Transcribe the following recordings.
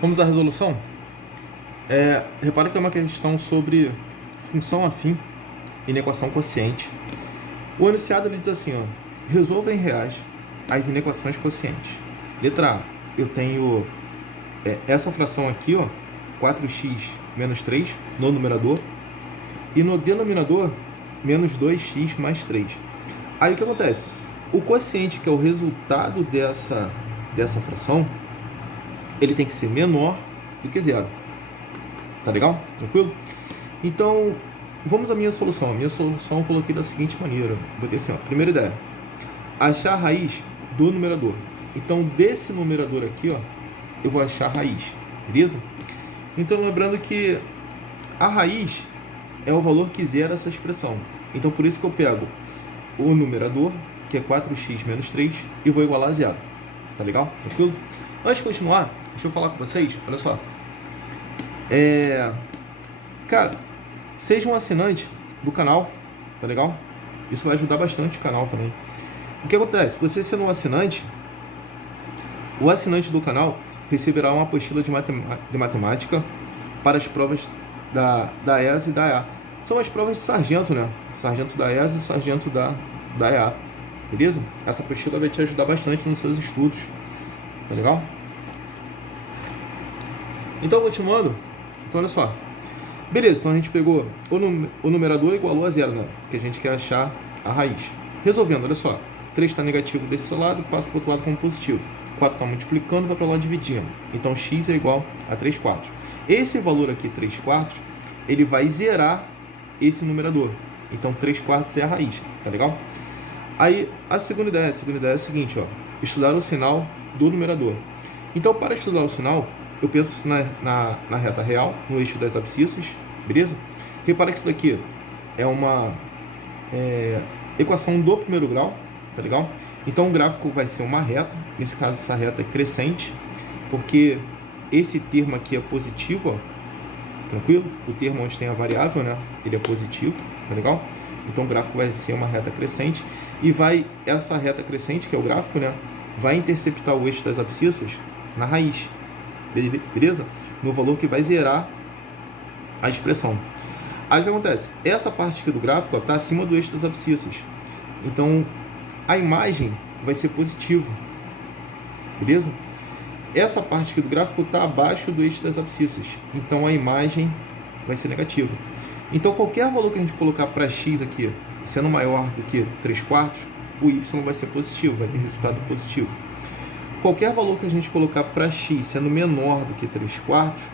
Vamos à resolução? Repara que é uma questão sobre função afim e inequação quociente. O enunciado ele diz assim, ó, resolva em reais as inequações quocientes. Letra A, eu tenho essa fração aqui, ó, 4x menos 3 no numerador e no denominador menos 2x mais 3. Aí o que acontece? O quociente, que é o resultado dessa fração, ele tem que ser menor do que zero. Tá legal? Tranquilo? Então, vamos à minha solução. A minha solução eu coloquei da seguinte maneira. Botei assim, ó. Primeira ideia. Achar a raiz do numerador. Então, desse numerador aqui, ó, eu vou achar a raiz. Beleza? Então, lembrando que a raiz é o valor que zera essa expressão. Então, por isso que eu pego o numerador, que é 4x menos 3, e vou igualar a zero. Tá legal? Tranquilo? Antes de continuar, deixa eu falar com vocês. Olha só. Cara, seja um assinante do canal, tá legal? Isso vai ajudar bastante o canal também. O que acontece? Você sendo um assinante, o assinante do canal receberá uma apostila de matemática para as provas da ESA e da EA. São as provas de sargento, né? Sargento da ESA e sargento da EA. Beleza? Essa apostila vai te ajudar bastante nos seus estudos. Tá legal? Então, continuando. Então, olha só. Beleza, então a gente pegou o numerador igualou a zero, né? Porque a gente quer achar a raiz. Resolvendo, olha só. 3 está negativo desse lado, passa para o outro lado como positivo. 4 está multiplicando, vai para lá dividindo. Então, x é igual a 3 quartos. Esse valor aqui, 3 quartos, ele vai zerar esse numerador. Então, 3 quartos é a raiz, tá legal? Aí, a segunda ideia é a seguinte, ó. Estudar o sinal do numerador. Então, para estudar o sinal, eu penso na reta real, no eixo das abscissas, beleza? Repara que isso daqui é uma equação do primeiro grau, tá legal? Então o gráfico vai ser uma reta, nesse caso essa reta é crescente, porque esse termo aqui é positivo, ó, tranquilo? O termo onde tem a variável, né? Ele é positivo, tá legal? Então o gráfico vai ser uma reta crescente e essa reta crescente, que é o gráfico, né? Vai interceptar o eixo das abscissas na raiz. Beleza? No valor que vai zerar a expressão. Aí o que acontece? Essa parte aqui do gráfico está acima do eixo das abscissas. Então, a imagem vai ser positiva. Beleza? Essa parte aqui do gráfico está abaixo do eixo das abscissas. Então, a imagem vai ser negativa. Então, qualquer valor que a gente colocar para x aqui, sendo maior do que 3 quartos, o y vai ser positivo, vai ter resultado positivo. Qualquer valor que a gente colocar para x sendo menor do que 3 quartos,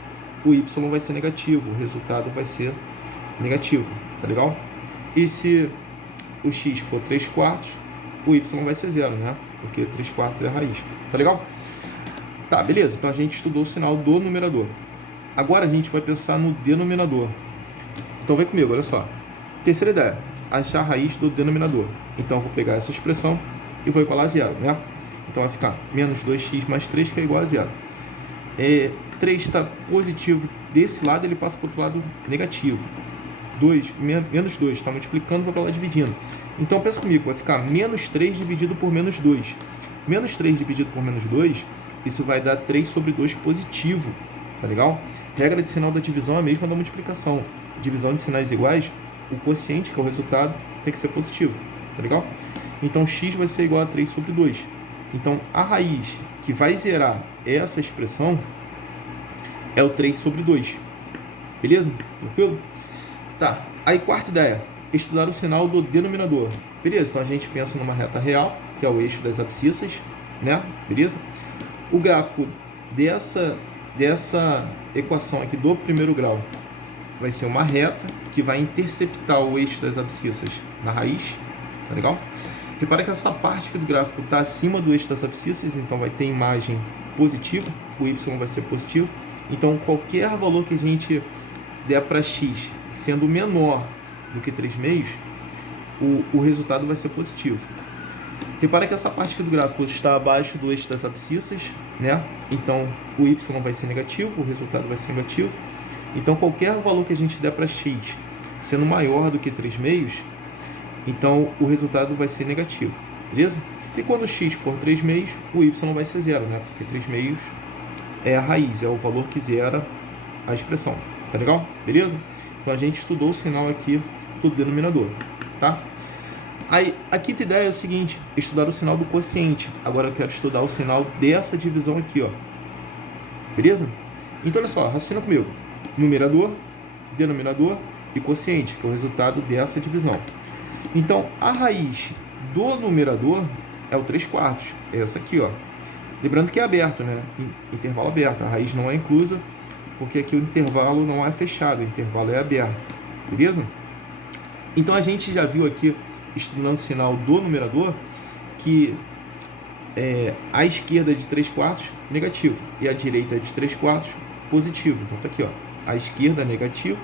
o y vai ser negativo, o resultado vai ser negativo, tá legal? E se o x for 3 quartos, o y vai ser zero, né? Porque 3 quartos é a raiz, tá legal? Tá, beleza, então a gente estudou o sinal do numerador. Agora a gente vai pensar no denominador. Então vem comigo, olha só. Terceira ideia, achar a raiz do denominador. Então eu vou pegar essa expressão e vou igualar a zero, né? Então vai ficar menos 2x mais 3, que é igual a zero. 3 está positivo desse lado, ele passa para o outro lado negativo. Menos 2 está multiplicando, vai para lá dividindo. Então pensa comigo, vai ficar menos 3 dividido por menos 2. Menos 3 dividido por menos 2, isso vai dar 3 sobre 2 positivo. Tá legal? Regra de sinal da divisão é a mesma da multiplicação. Divisão de sinais iguais, o quociente, que é o resultado, tem que ser positivo. Tá legal? Então x vai ser igual a 3 sobre 2. Então, a raiz que vai zerar essa expressão é o 3 sobre 2. Beleza? Tranquilo? Tá. Aí, quarta ideia. Estudar o sinal do denominador. Beleza? Então, a gente pensa numa reta real, que é o eixo das abscissas, né? Beleza? O gráfico dessa equação aqui do primeiro grau vai ser uma reta que vai interceptar o eixo das abscissas na raiz. Tá legal? Repara que essa parte aqui do gráfico está acima do eixo das abscissas, então vai ter imagem positiva, o y vai ser positivo. Então, qualquer valor que a gente der para x sendo menor do que 3 meios, o resultado vai ser positivo. Repara que essa parte aqui do gráfico está abaixo do eixo das abscissas, né? Então, o y vai ser negativo, o resultado vai ser negativo. Então, qualquer valor que a gente der para x sendo maior do que 3 meios, então o resultado vai ser negativo, beleza? E quando x for 3 meios, o y vai ser zero, né? Porque 3 meios é a raiz, é o valor que zera a expressão. Tá legal? Beleza? Então a gente estudou o sinal aqui do denominador, tá? Aí, a quinta ideia é o seguinte, estudar o sinal do quociente. Agora eu quero estudar o sinal dessa divisão aqui, ó. Beleza? Então, olha só, raciocina comigo. Numerador, denominador e quociente, que é o resultado dessa divisão. Então, a raiz do numerador é o 3/4, é essa aqui, ó. Lembrando que é aberto, né? Intervalo aberto, a raiz não é inclusa, porque aqui o intervalo não é fechado, o intervalo é aberto. Beleza? Então, a gente já viu aqui, estudando o sinal do numerador, que a esquerda é de 3/4, negativo, e a direita é de 3/4, positivo. Então tá aqui, ó, a esquerda é negativo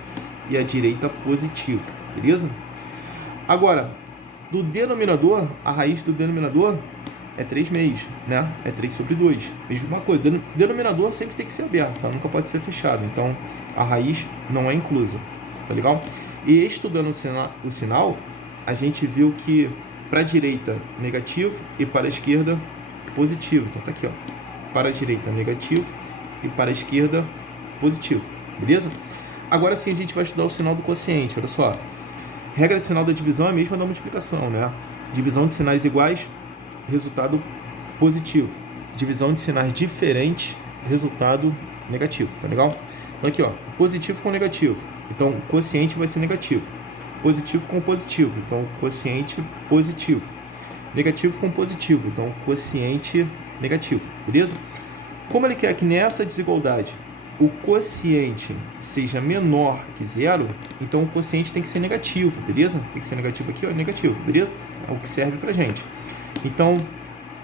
e a direita positivo, beleza? Agora, do denominador, a raiz do denominador é 3/6, né? É 3/2. Mesma coisa, denominador sempre tem que ser aberto, tá? Nunca pode ser fechado, então a raiz não é inclusa, tá legal? E estudando o sinal, a gente viu que para a direita negativo e para a esquerda positivo. Então tá aqui, ó. Para a direita negativo e para a esquerda positivo. Beleza? Agora sim a gente vai estudar o sinal do quociente. Olha só. Regra de sinal da divisão é a mesma da multiplicação, né? Divisão de sinais iguais, resultado positivo. Divisão de sinais diferentes, resultado negativo. Tá legal? Então aqui, ó. Positivo com negativo. Então o quociente vai ser negativo. Positivo com positivo, então quociente positivo. Negativo com positivo, então quociente negativo, beleza? Como ele quer que nessa desigualdade o quociente seja menor que zero, então o quociente tem que ser negativo, beleza? Tem que ser negativo aqui, ó, negativo, beleza? É o que serve pra gente. Então,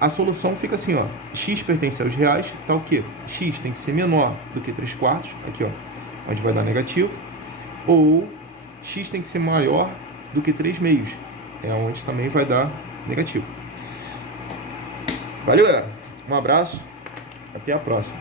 a solução fica assim, ó, x pertence aos reais, tá o quê? X tem que ser menor do que 3/4, aqui, ó, onde vai dar negativo, ou x tem que ser maior do que 3/6, é onde também vai dar negativo. Valeu, galera. Um abraço. Até a próxima.